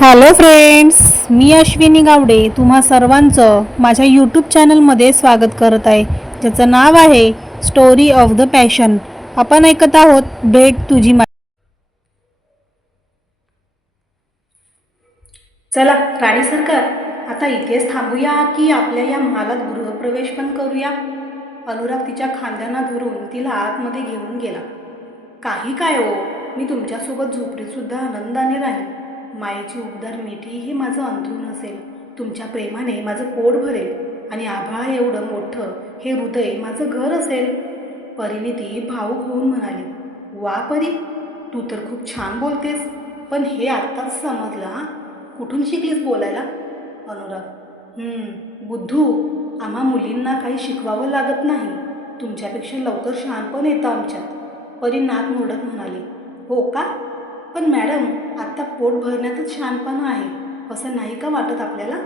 Hello friends मी अश्विनी गावडे. तुम्हा सर्वांचं माझ्या यूट्यूब चॅनलमध्ये स्वागत करत आहे. ज्याचं नाव आहे स्टोरी ऑफ द पॅशन आपण ऐकत आहोत भेट तुझी मा चला राणी सरकार आता इथेच थांबूया की आपल्या या महालात गृहप्रवेश पण करूया. अनुराग तिच्या खांद्यांना धरून तिला आतमध्ये घेऊन गेला. काही काय हो? मी तुमच्यासोबत झोपडीतसुद्धा आनंदाने राहील मायेची उबदार मिठी हे माझं अंथरूण असेल. तुमच्या प्रेमाने माझं पोट भरेल आणि आभाळ एवढं मोठं हे हृदय माझं घर असेल. परिणिती भाऊक होऊन म्हणाली वा परी तू तर खूप छान बोलतेस. पण हे आत्ताच समजलं कुठून शिकलीस बोलायला? अनुराग बुद्धू आम्हा मुलींना काही शिकवावं लागत नाही. तुमच्यापेक्षा लवकर शहाणपण येतं आमच्यात. परी नाक मोडत म्हणाली हो का? पण मॅडम आत्ता पोट भरण्यातच शहाणपणा आहे. असं नाही का वाटत आपल्याला?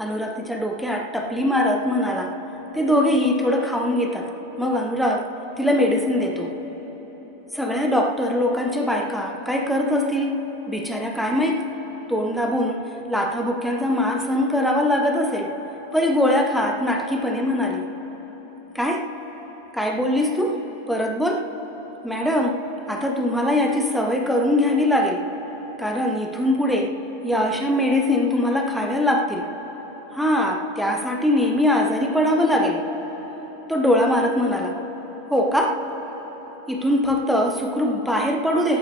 अनुराग तिच्या डोक्यात टपली मारत म्हणाला. ते दोघेही थोडं खाऊन घेतात. मग अनुराग तिला मेडिसिन देतो. सगळ्या डॉक्टर लोकांच्या बायका काय करत असतील? बिचाऱ्या काय माहीत? तोंड दाबून लाथाबुक्क्यांचा मार सहन करावा लागत असेल परी गोळ्या खात नाटकीपणे म्हणाली. काय? काय बोललीस तू? परत बोल. मॅडम आता तुम्हाला याची सवय करून घ्यावी लागेल. कारण इथून पुढे या अशा मेडिसिन तुम्हाला खाव्या लागतील. हां त्यासाठी नेहमी आजारी पडावं लागेल. तो डोळा मारत म्हणाला हो का? इथून फक्त सुखरूप बाहेर पडू दे.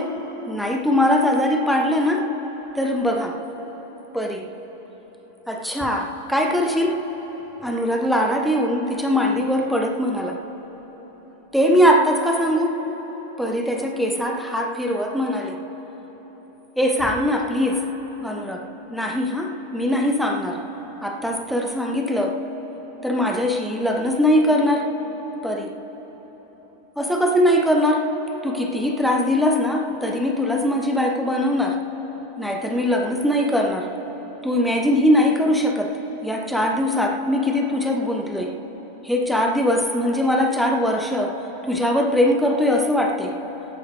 नाही तुम्हालाच आजारी पाडलं ना? तर बघा. परी अच्छा काय करशील? अनुराग लाडात येऊन तिच्या मांडीवर पडत म्हणाला ते मी आत्ताच का सांगू? परी त्याच्या केसात हात फिरवत म्हणाली ए सांग ना प्लीज अनुराग. नाही हां? मी नाही सांगणार. आत्ताच तर सांगितलं. तर माझ्याशी लग्नच नाही करणार? परी. असं कसं नाही करणार? तू कितीही त्रास दिलास ना तरी मी तुलाच माझी बायको बनवणार. नाहीतर मी लग्नच नाही करणार. तू इमॅजिनही नाही करू शकत. या चार दिवसात मी किती तुझ्यात गुंतलोय. हे चार दिवस म्हणजे मला चार वर्ष तुझ्यावर प्रेम करतोय असं वाटते.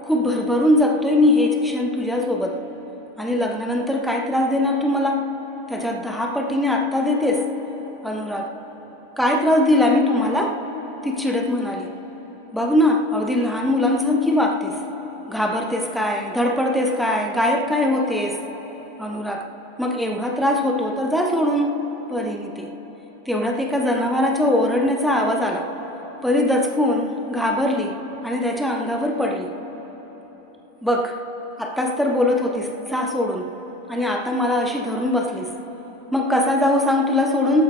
खूप भरभरून जगतोय मी हे क्षण तुझ्यासोबत. आणि लग्नानंतर काय त्रास देणार तू मला? त्याच्या दहा पटीने आत्ता देतेस. अनुराग काय त्रास दिला मी तुम्हाला? ती चिडत म्हणाली. बघ ना अगदी लहान मुलांसारखी वागतेस. घाबरतेस काय? धडपडतेस काय? गायब काय होतेस? अनुराग मग एवढा त्रास होतो तर जा सोडून. परी ते तेवढ्यात एका जनावराच्या ओरडण्याचा आवाज आला. परी दचकून घाबरली आणि त्याच्या अंगावर पडली. बघ आत्ताच तर बोलत होतीस जा सोडून. आणि आता मला अशी धरून बसलीस. मग कसा जाऊ सांग तुला सोडून?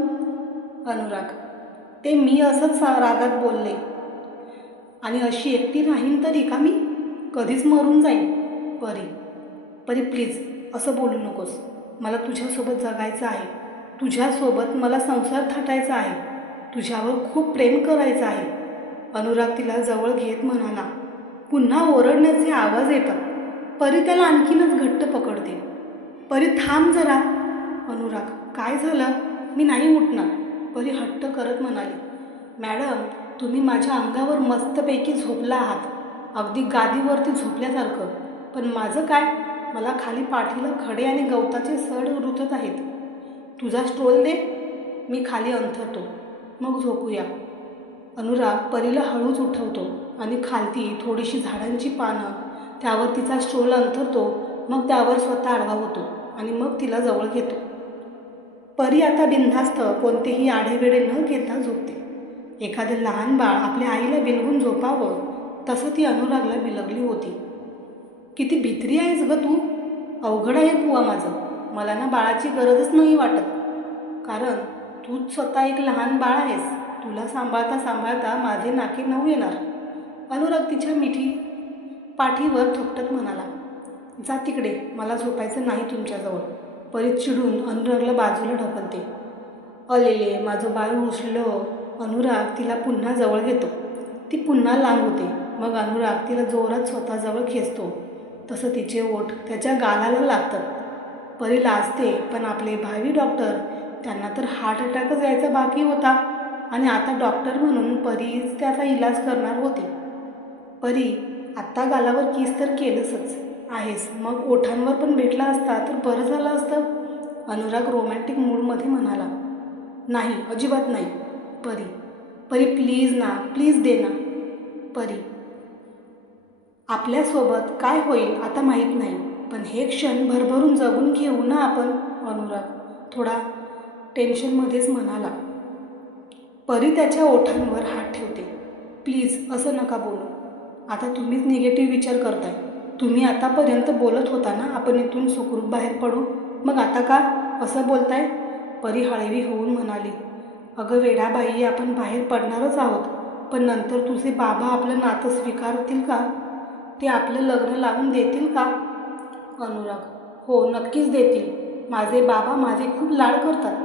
अनुराग ते मी असंच सा- रागात बोलले. आणि अशी एकटी राहीन तरी का मी? कधीच मरून जाईन. परी परी प्लीज असं बोलू नकोस. मला तुझ्यासोबत जगायचं आहे. तुझ्यासोबत मला संसार थाटायचा आहे. तुझ्यावर खूप प्रेम करायचं आहे. अनुराग तिला जवळ घेत म्हणाला पुन्हा ओरडण्याचे आवाज येतात. परी त्याला आणखीनच घट्ट पकडते परी थांब जरा. अनुराग काय झालं? मी नाही उठणार. परी हट्ट करत म्हणाली मॅडम तुम्ही माझ्या अंगावर मस्तपैकी झोपला आहात. अगदी गादीवरती झोपल्यासारखं. पण माझं काय? मला खाली पाठीला खडे आणि गवताचे सड रुतत आहेत. तुझा स्ट्रोल दे. मी खाली अंथरतो. मग झोपूया. अनुराग परीला हळूच उठवतो आणि खालती थोडीशी झाडांची पानं त्यावर तिचा स्ट्रोल अंथरतो मग त्यावर स्वतः आडवा होतो आणि मग तिला जवळ घेतो. परी आता बिनधास्त कोणतेही आढेवेडे न घेता झोपते. एखादे लहान बाळ आपल्या आईला बिलगून झोपावं तसं ती अनुरागला बिलगली होती. किती भित्री आहेस ग तू? अवघड आहे बुवा माझं. मला ना बाळाची गरजच नाही वाटत. कारण तूच स्वतः एक लहान बाळ आहेस. तुला सांभाळता सांभाळता माझे नाके नऊ येणार. अनुराग तिच्या मिठी पाठीवर थोपटत म्हणाला जा तिकडे मला झोपायचं नाही तुमच्याजवळ. परीत चिडून अनुरागला बाजूला ढकलते. अलेले माझं बाळ उचलं अनुराग तिला पुन्हा जवळ घेतो. ती पुन्हा लांब होते. मग अनुराग तिला जोरात स्वतःजवळ खेचतो. तसं तिचे ओठ त्याच्या गालाला लागतात. परी लाजते पण आपले भावी डॉक्टर त्यांना तर हार्ट अटॅकच यायचा बाकी होता. आणि आता डॉक्टर म्हणून परीच त्याचा इलाज करणार होते. परी आत्ता गालावर किस तर केलंसच. आहेस मग ओठांवर पण भेटला असता तर बरं झालं असतं? अनुराग रोमॅन्टिक मूडमध्ये म्हणाला. नाही अजिबात नाही. परी परी प्लीज ना प्लीज दे ना. परी आपल्यासोबत काय होईल आता माहीत नाही पण हे क्षण भरभरून जगून घेऊ ना आपण? अनुराग थोडा टेन्शनमध्येच म्हणाला. परी त्याच्या ओठांवर हात ठेवते. प्लीज असं नका बोलू. आता तुम्हीच निगेटिव्ह विचार करताय. तुम्ही आतापर्यंत बोलत होता ना आपण इथून सुखरूप बाहेर पडू. मग आता का? असं बोलताय? परी हळवी होऊन म्हणाली अगं वेडाबाई आपण बाहेर पडणारच आहोत. पण नंतर तुझे बाबा आपलं नातं स्वीकारतील का? ते आपलं लग्न लावून देतील का? अनुराग हो नक्कीच देतील. माझे बाबा माझे खूप लाड करतात.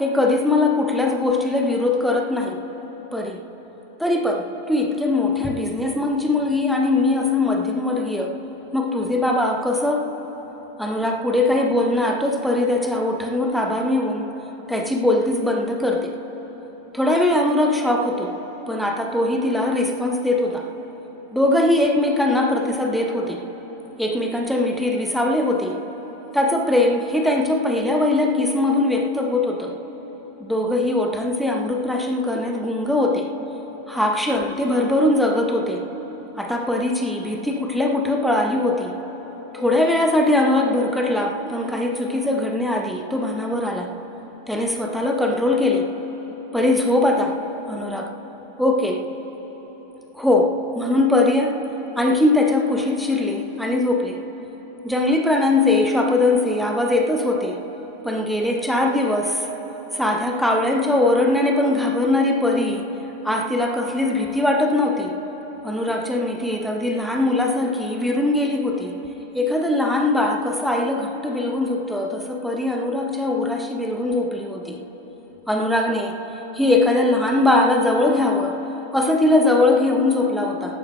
ते कधीच मला कुठल्याच गोष्टीला विरोध करत नाही. परी. तरी पण तू इतक्या मोठ्या बिझनेसमनची मुलगी आणि मी असं मध्यमवर्गीय मग तुझे बाबा कसं? अनुराग पुढे काही बोलणार तोच परी त्याच्या ओठांवर ताबा मिळवून त्याची बोलतीच बंद करते. थोडा वेळ अनुराग शॉक होतो पण आता तोही तिला रिस्पॉन्स देत होता. दोघंही एकमेकांना प्रतिसाद देत होते. एकमेकांच्या मिठीत विसावले होते. त्याचं प्रेम हे त्यांच्या पहिल्या वहिल्या किसमधून व्यक्त होत होतं. दोघंही ओठांचे अमृतप्राशन करण्यात गुंग होते. हा क्षण ते भरभरून जगत होते. आता परीची भीती कुठल्या कुठं पळाली होती. थोड्या वेळासाठी अनुराग भरकटला पण काही चुकीचं घडण्याआधी तो भानावर आला. त्याने स्वतःला कंट्रोल केले. परी झोप आता अनुराग. ओके. हो म्हणून परी आणखीन त्याच्या कुशीत शिरली आणि झोपली. जंगली प्राण्यांचे श्वापदांचे आवाज येतच होते. पण गेले चार दिवस साध्या कावळ्यांच्या ओरडण्याने पण घाबरणारी परी आज तिला कसलीच भीती वाटत नव्हती. अनुरागच्या मिठीत अगदी लहान मुलासारखी विरून गेली होती. एखादं लहान बाळ कसं आईला घट्ट बिलगून झोपतं तसं परी अनुरागच्या उराशी बिलगून झोपली होती. अनुरागने ही एखाद्या लहान बाळाला जवळ घ्यावं असं तिला जवळ घेऊन झोपला होता.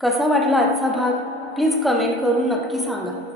कसा वाटला आजचा भाग? प्लीज कमेंट करून नक्की सांगा.